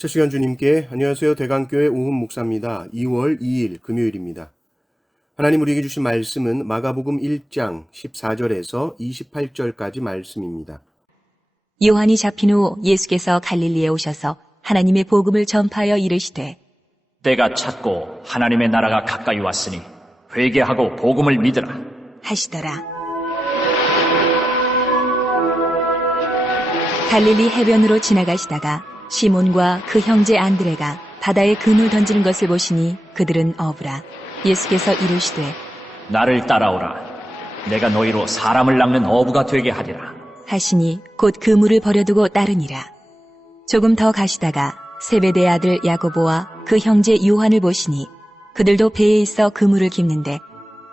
첫 시간 주님께 안녕하세요. 대강교회 오훈 목사입니다. 2월 2일 금요일입니다. 하나님 우리에게 주신 말씀은 마가복음 1장 14절에서 28절까지 말씀입니다. 요한이 잡힌 후 예수께서 갈릴리에 오셔서 하나님의 복음을 전파하여 이르시되 때가 찼고 하나님의 나라가 가까이 왔으니 회개하고 복음을 믿으라. 하시더라. 갈릴리 해변으로 지나가시다가 시몬과 그 형제 안드레가 바다에 금을 던지는 것을 보시니 그들은 어부라. 예수께서 이르시되 나를 따라오라. 내가 너희로 사람을 낚는 어부가 되게 하리라. 하시니 곧 그물을 버려두고 따르니라. 조금 더 가시다가 세베대의 아들 야고보와 그 형제 요한을 보시니 그들도 배에 있어 그물을 깁는데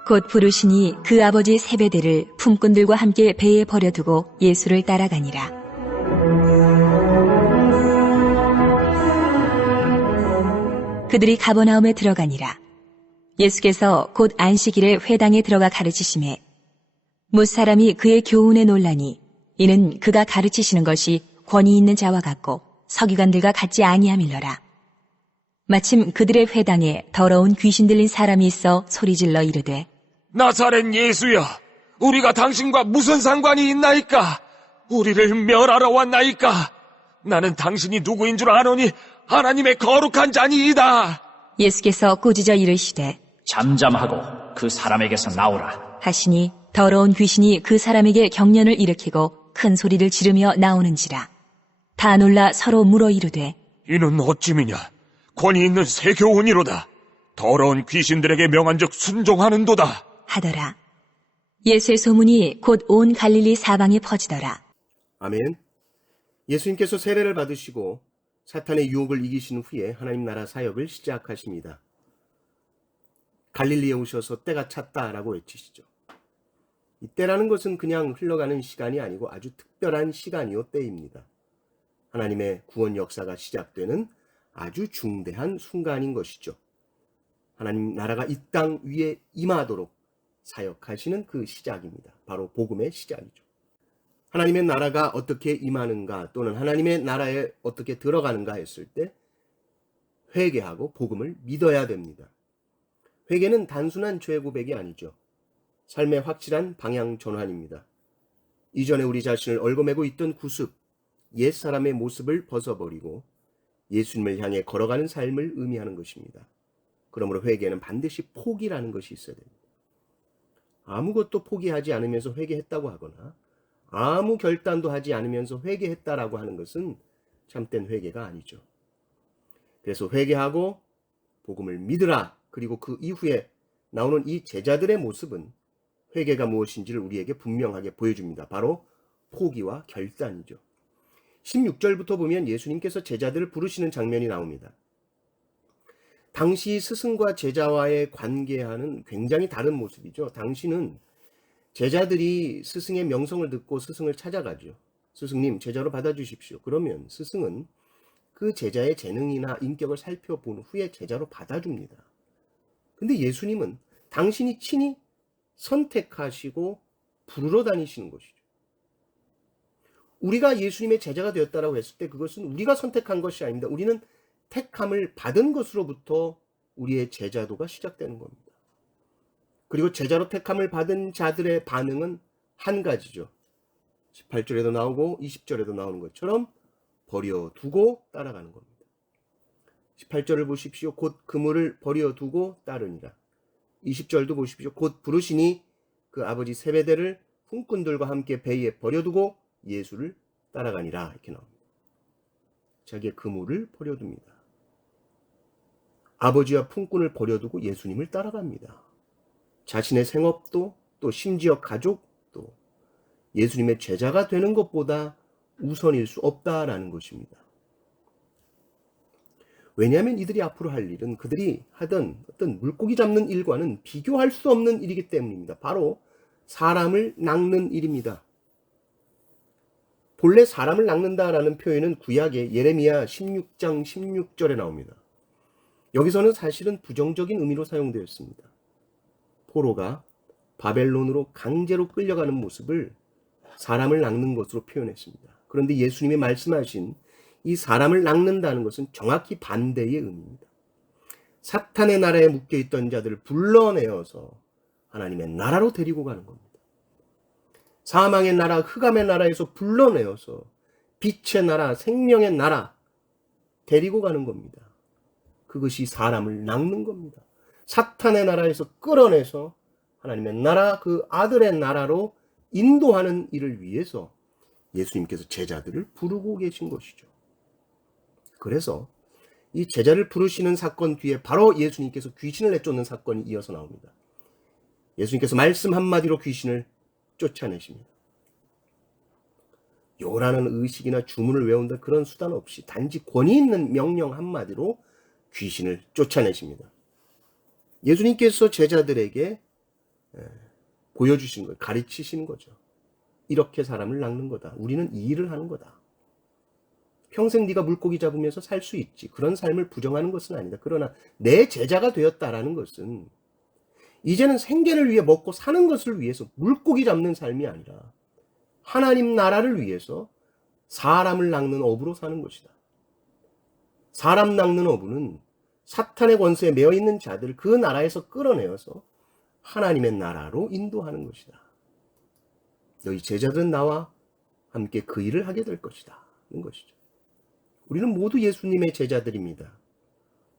곧 부르시니 그 아버지 세베대를 품꾼들과 함께 배에 버려두고 예수를 따라가니라. 그들이 가버나움에 들어가니라. 예수께서 곧 안식일에 회당에 들어가 가르치시매 무사람이 그의 교훈에 놀라니 이는 그가 가르치시는 것이 권위 있는 자와 같고 서기관들과 같지 아니함일러라. 마침 그들의 회당에 더러운 귀신 들린 사람이 있어 소리질러 이르되 나사렛 예수여, 우리가 당신과 무슨 상관이 있나이까? 우리를 멸하러 왔나이까? 나는 당신이 누구인 줄 아노니 하나님의 거룩한 자니이다. 예수께서 꾸짖어 이르시되 잠잠하고 그 사람에게서 나오라. 하시니 더러운 귀신이 그 사람에게 경련을 일으키고 큰 소리를 지르며 나오는지라. 다 놀라 서로 물어 이르되 이는 어찌미냐? 권위 있는 새 교훈이로다. 더러운 귀신들에게 명한즉 순종하는도다. 하더라. 예수의 소문이 곧 온 갈릴리 사방에 퍼지더라. 아멘. 예수님께서 세례를 받으시고 사탄의 유혹을 이기신 후에 하나님 나라 사역을 시작하십니다. 갈릴리에 오셔서 때가 찼다라고 외치시죠. 이 때라는 것은 그냥 흘러가는 시간이 아니고 아주 특별한 시간이요 때입니다. 하나님의 구원 역사가 시작되는 아주 중대한 순간인 것이죠. 하나님 나라가 이 땅 위에 임하도록 사역하시는 그 시작입니다. 바로 복음의 시작이죠. 하나님의 나라가 어떻게 임하는가 또는 하나님의 나라에 어떻게 들어가는가 했을 때 회개하고 복음을 믿어야 됩니다. 회개는 단순한 죄 고백이 아니죠. 삶의 확실한 방향 전환입니다. 이전에 우리 자신을 얽어매고 있던 구습, 옛사람의 모습을 벗어버리고 예수님을 향해 걸어가는 삶을 의미하는 것입니다. 그러므로 회개는 반드시 포기라는 것이 있어야 됩니다. 아무것도 포기하지 않으면서 회개했다고 하거나 아무 결단도 하지 않으면서 회개했다라고 하는 것은 참된 회개가 아니죠. 그래서 회개하고 복음을 믿으라. 그리고 그 이후에 나오는 이 제자들의 모습은 회개가 무엇인지를 우리에게 분명하게 보여줍니다. 바로 포기와 결단이죠. 16절부터 보면 예수님께서 제자들을 부르시는 장면이 나옵니다. 당시 스승과 제자와의 관계와는 굉장히 다른 모습이죠. 당시는 제자들이 스승의 명성을 듣고 스승을 찾아가죠. 스승님, 제자로 받아주십시오. 그러면 스승은 그 제자의 재능이나 인격을 살펴본 후에 제자로 받아줍니다. 근데 예수님은 당신이 친히 선택하시고 부르러 다니시는 것이죠. 우리가 예수님의 제자가 되었다라고 했을 때 그것은 우리가 선택한 것이 아닙니다. 우리는 택함을 받은 것으로부터 우리의 제자도가 시작되는 겁니다. 그리고 제자로 택함을 받은 자들의 반응은 한 가지죠. 18절에도 나오고 20절에도 나오는 것처럼 버려두고 따라가는 겁니다. 18절을 보십시오. 곧 그물을 버려두고 따르니라. 20절도 보십시오. 곧 부르시니 그 아버지 세베대를 품꾼들과 함께 배에 버려두고 예수를 따라가니라. 이렇게 나옵니다. 자기의 그물을 버려둡니다. 아버지와 품꾼을 버려두고 예수님을 따라갑니다. 자신의 생업도 또 심지어 가족도 예수님의 제자가 되는 것보다 우선일 수 없다라는 것입니다. 왜냐하면 이들이 앞으로 할 일은 그들이 하던 어떤 물고기 잡는 일과는 비교할 수 없는 일이기 때문입니다. 바로 사람을 낚는 일입니다. 본래 사람을 낚는다라는 표현은 구약의 예레미야 16장 16절에 나옵니다. 여기서는 사실은 부정적인 의미로 사용되었습니다. 포로가 바벨론으로 강제로 끌려가는 모습을 사람을 낚는 것으로 표현했습니다. 그런데 예수님이 말씀하신 이 사람을 낚는다는 것은 정확히 반대의 의미입니다. 사탄의 나라에 묶여있던 자들을 불러내어서 하나님의 나라로 데리고 가는 겁니다. 사망의 나라, 흑암의 나라에서 불러내어서 빛의 나라, 생명의 나라 데리고 가는 겁니다. 그것이 사람을 낚는 겁니다. 사탄의 나라에서 끌어내서 하나님의 나라, 그 아들의 나라로 인도하는 일을 위해서 예수님께서 제자들을 부르고 계신 것이죠. 그래서 이 제자를 부르시는 사건 뒤에 바로 예수님께서 귀신을 내쫓는 사건이 이어서 나옵니다. 예수님께서 말씀 한마디로 귀신을 쫓아내십니다. 요라는 의식이나 주문을 외운다 그런 수단 없이 단지 권위 있는 명령 한마디로 귀신을 쫓아내십니다. 예수님께서 제자들에게 보여주신 거예요. 가르치시는 거죠. 이렇게 사람을 낚는 거다. 우리는 이 일을 하는 거다. 평생 네가 물고기 잡으면서 살 수 있지. 그런 삶을 부정하는 것은 아니다. 그러나 내 제자가 되었다라는 것은 이제는 생계를 위해 먹고 사는 것을 위해서 물고기 잡는 삶이 아니라 하나님 나라를 위해서 사람을 낚는 어부로 사는 것이다. 사람 낚는 어부는 사탄의 권세에 매여 있는 자들을 그 나라에서 끌어내어서 하나님의 나라로 인도하는 것이다. 너희 제자들은 나와 함께 그 일을 하게 될 것이다. 는 것이죠. 우리는 모두 예수님의 제자들입니다.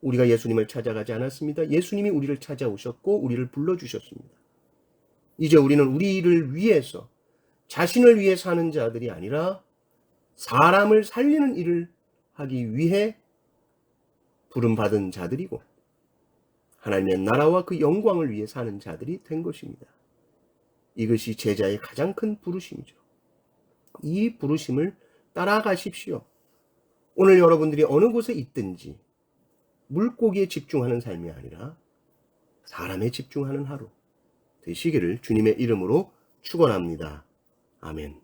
우리가 예수님을 찾아가지 않았습니다. 예수님이 우리를 찾아오셨고 우리를 불러주셨습니다. 이제 우리는 우리를 위해서 자신을 위해 사는 자들이 아니라 사람을 살리는 일을 하기 위해 부름받은 자들이고 하나님의 나라와 그 영광을 위해 사는 자들이 된 것입니다. 이것이 제자의 가장 큰 부르심이죠. 이 부르심을 따라가십시오. 오늘 여러분들이 어느 곳에 있든지 물고기에 집중하는 삶이 아니라 사람에 집중하는 하루 되시기를 주님의 이름으로 축원합니다. 아멘.